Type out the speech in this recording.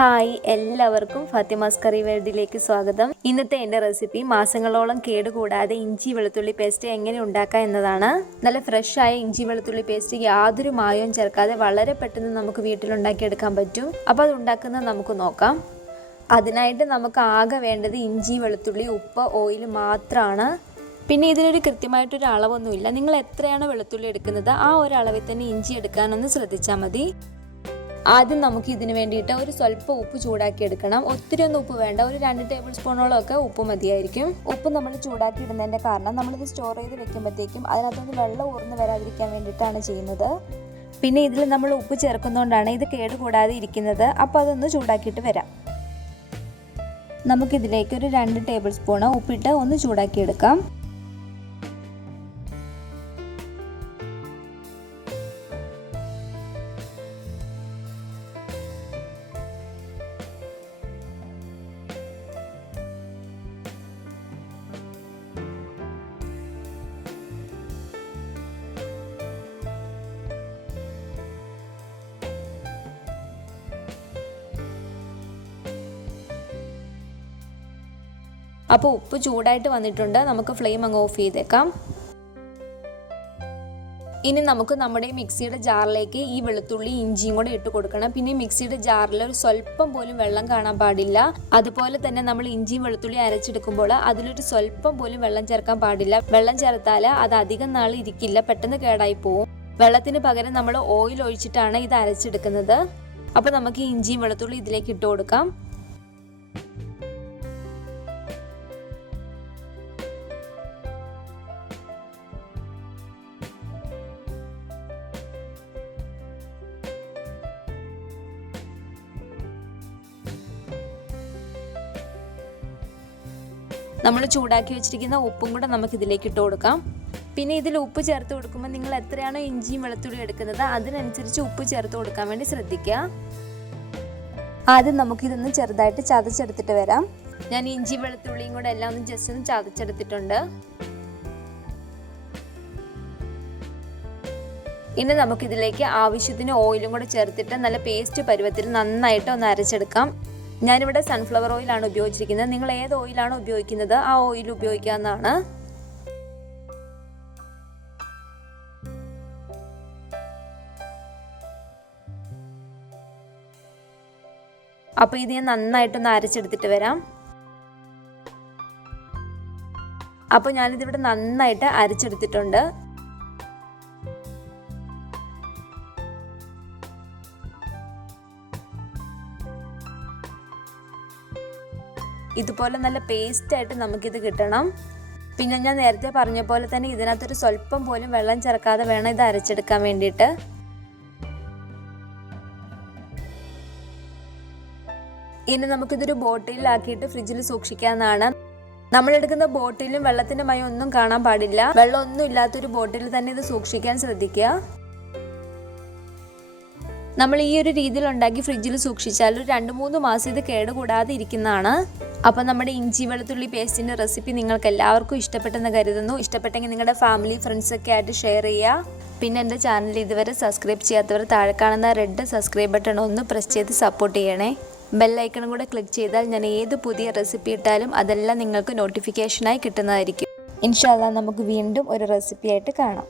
Hi, എല്ലാവർക്കും ഫാത്തിമാസ് കറി വേൾഡിലേക്ക് സ്വാഗതം. ഇന്നത്തെ എൻ്റെ റെസിപ്പി മാസങ്ങളോളം കേടുകൂടാതെ ഇഞ്ചി വെളുത്തുള്ളി പേസ്റ്റ് എങ്ങനെ ഉണ്ടാക്കാം എന്നതാണ്. നല്ല ഫ്രഷായ ഇഞ്ചി വെളുത്തുള്ളി പേസ്റ്റ് യാതൊരു മായവും ചേർക്കാതെ വളരെ പെട്ടെന്ന് നമുക്ക് വീട്ടിലുണ്ടാക്കിയെടുക്കാൻ പറ്റും. അപ്പോൾ അത് ഉണ്ടാക്കുന്നത് നമുക്ക് നോക്കാം. അതിനായിട്ട് നമുക്ക് ആകെ വേണ്ടത് ഇഞ്ചി, വെളുത്തുള്ളി, ഉപ്പ്, ഓയിൽ മാത്രമാണ്. പിന്നെ ഇതിനൊരു കൃത്യമായിട്ടൊരു അളവൊന്നുമില്ല. നിങ്ങൾ എത്രയാണ് വെളുത്തുള്ളി എടുക്കുന്നത് ആ ഒരു അളവിൽ തന്നെ ഇഞ്ചി എടുക്കാനൊന്ന് ശ്രദ്ധിച്ചാൽ മതി. ആദ്യം നമുക്ക് ഇതിന് വേണ്ടിയിട്ട് ഒരു സ്വല്പം ഉപ്പ് ചൂടാക്കി എടുക്കണം. ഒത്തിരി ഒന്നും ഉപ്പ് വേണ്ട, ഒരു 2 ടേബിൾ സ്പൂണോളം ഒക്കെ ഉപ്പ് മതിയായിരിക്കും. ഉപ്പ് നമ്മൾ ചൂടാക്കി ഇടുന്നതിൻ്റെ കാരണം നമ്മളിത് സ്റ്റോർ ചെയ്ത് വെക്കുമ്പോഴത്തേക്കും അതിനകത്തൊന്ന് വെള്ളം ഊർന്ന് വരാതിരിക്കാൻ വേണ്ടിയിട്ടാണ് ചെയ്യുന്നത്. പിന്നെ ഇതിൽ നമ്മൾ ഉപ്പ് ചേർക്കുന്നതുകൊണ്ടാണ് ഇത് കേടുകൂടാതെ ഇരിക്കുന്നത്. അപ്പോൾ അതൊന്ന് ചൂടാക്കിയിട്ട് വരാം. നമുക്കിതിലേക്ക് ഒരു 2 ടേബിൾ സ്പൂൺ ഉപ്പിട്ട് ഒന്ന് ചൂടാക്കി എടുക്കാം. അപ്പോൾ ഉപ്പ് ചൂടായിട്ട് വന്നിട്ടുണ്ട്. നമുക്ക് ഫ്ലെയിം അങ്ങ് ഓഫ് ചെയ്തേക്കാം. ഇനി നമുക്ക് നമ്മുടെ മിക്സിയുടെ ജാറിലേക്ക് ഈ വെളുത്തുള്ളി ഇഞ്ചിയും കൂടെ ഇട്ട് കൊടുക്കണം. പിന്നെ മിക്സിയുടെ ജാറിൽ ഒരു സ്വല്പം പോലും വെള്ളം കാണാൻ പാടില്ല. അതുപോലെ തന്നെ നമ്മൾ ഇഞ്ചിയും വെളുത്തുള്ളി അരച്ചെടുക്കുമ്പോൾ അതിലൊരു സ്വല്പം പോലും വെള്ളം ചേർക്കാൻ പാടില്ല. വെള്ളം ചേർത്താൽ അത് അധികം നാൾ ഇരിക്കില്ല, പെട്ടെന്ന് കേടായി പോവും. വെള്ളത്തിന് പകരം നമ്മൾ ഓയിൽ ഒഴിച്ചിട്ടാണ് ഇത് അരച്ചെടുക്കുന്നത്. അപ്പോൾ നമുക്ക് ഇഞ്ചിയും വെളുത്തുള്ളി ഇതിലേക്ക് ഇട്ട് കൊടുക്കാം. നമ്മൾ ചൂടാക്കി വെച്ചിരിക്കുന്ന ഉപ്പും കൂടെ നമുക്ക് ഇതിലേക്ക് ഇട്ട് കൊടുക്കാം. പിന്നെ ഇതിൽ ഉപ്പ് ചേർത്ത് കൊടുക്കുമ്പോൾ നിങ്ങൾ എത്രയാണോ ഇഞ്ചിയും വെളുത്തുള്ളി എടുക്കുന്നത് അതിനനുസരിച്ച് ഉപ്പ് ചേർത്ത് കൊടുക്കാൻ വേണ്ടി ശ്രദ്ധിക്കുക. ആദ്യം നമുക്കിതൊന്ന് ചെറുതായിട്ട് ചതച്ചെടുത്തിട്ട് വരാം. ഞാൻ ഇഞ്ചി വെളുത്തുള്ളിയും കൂടെ എല്ലാം ഒന്ന് ജസ്റ്റ് ഒന്ന് ചതച്ചെടുത്തിട്ടുണ്ട്. ഇനി നമുക്കിതിലേക്ക് ആവശ്യത്തിന് ഓയിലും കൂടെ ചേർത്തിട്ട് നല്ല പേസ്റ്റ് പരുവത്തിൽ നന്നായിട്ട് ഒന്ന് അരച്ചെടുക്കാം. ഞാനിവിടെ സൺഫ്ലവർ ഓയിലാണ് ഉപയോഗിച്ചിരിക്കുന്നത്. നിങ്ങൾ ഏത് ഓയിലാണോ ഉപയോഗിക്കുന്നത് ആ ഓയിൽ ഉപയോഗിക്കാവുന്നതാണ്. അപ്പോൾ ഇത് ഞാൻ നന്നായിട്ടൊന്ന് അരച്ചെടുത്തിട്ട് വരാം. അപ്പോൾ ഞാനിതിവിടെ നന്നായിട്ട് അരച്ചെടുത്തിട്ടുണ്ട്. ഇതുപോലെ നല്ല പേസ്റ്റ് ആയിട്ട് നമുക്കിത് കിട്ടണം. പിന്നെ ഞാൻ നേരത്തെ പറഞ്ഞ പോലെ തന്നെ ഇതിനകത്തൊരു സ്വല്പം പോലും വെള്ളം ചേർക്കാതെ വേണം ഇത് അരച്ചെടുക്കാൻ വേണ്ടിയിട്ട്. ഇനി നമുക്കിതൊരു ബോട്ടിലാക്കിയിട്ട് ഫ്രിഡ്ജിൽ സൂക്ഷിക്കാവുന്നതാണ്. നമ്മളെടുക്കുന്ന ബോട്ടിലും വെള്ളത്തിന്റെ മയം ഒന്നും കാണാൻ പാടില്ല. വെള്ളമൊന്നും ഇല്ലാത്തൊരു ബോട്ടിൽ തന്നെ ഇത് സൂക്ഷിക്കാൻ ശ്രദ്ധിക്കുക. നമ്മൾ ഈ ഒരു രീതിയിൽ ഉണ്ടാക്കി ഫ്രിഡ്ജിൽ സൂക്ഷിച്ചാൽ ഒരു 2-3 മാസം ഇത് കേടുകൂടാതെ ഇരിക്കുന്നതാണ്. അപ്പോൾ നമ്മുടെ ഇഞ്ചി വെളുത്തുള്ളി പേസ്റ്റിൻ്റെ റെസിപ്പി നിങ്ങൾക്ക് എല്ലാവർക്കും ഇഷ്ടപ്പെട്ടെന്ന് കരുതുന്നു. ഇഷ്ടപ്പെട്ടെങ്കിൽ നിങ്ങളുടെ ഫാമിലി ഫ്രണ്ട്സൊക്കെ ആയിട്ട് ഷെയർ ചെയ്യുക. പിന്നെ എൻ്റെ ചാനൽ ഇതുവരെ സബ്സ്ക്രൈബ് ചെയ്യാത്തവർ താഴെ കാണുന്ന റെഡ് സബ്സ്ക്രൈബ് ബട്ടൺ ഒന്ന് പ്രസ് ചെയ്ത് സപ്പോർട്ട് ചെയ്യണേ. ബെല്ലൈക്കണും കൂടെ ക്ലിക്ക് ചെയ്താൽ ഞാൻ ഏത് പുതിയ റെസിപ്പി ഇട്ടാലും അതെല്ലാം നിങ്ങൾക്ക് നോട്ടിഫിക്കേഷനായി കിട്ടുന്നതായിരിക്കും. ഇൻഷാ അല്ലാഹ് നമുക്ക് വീണ്ടും ഒരു റെസിപ്പി ആയിട്ട് കാണാം.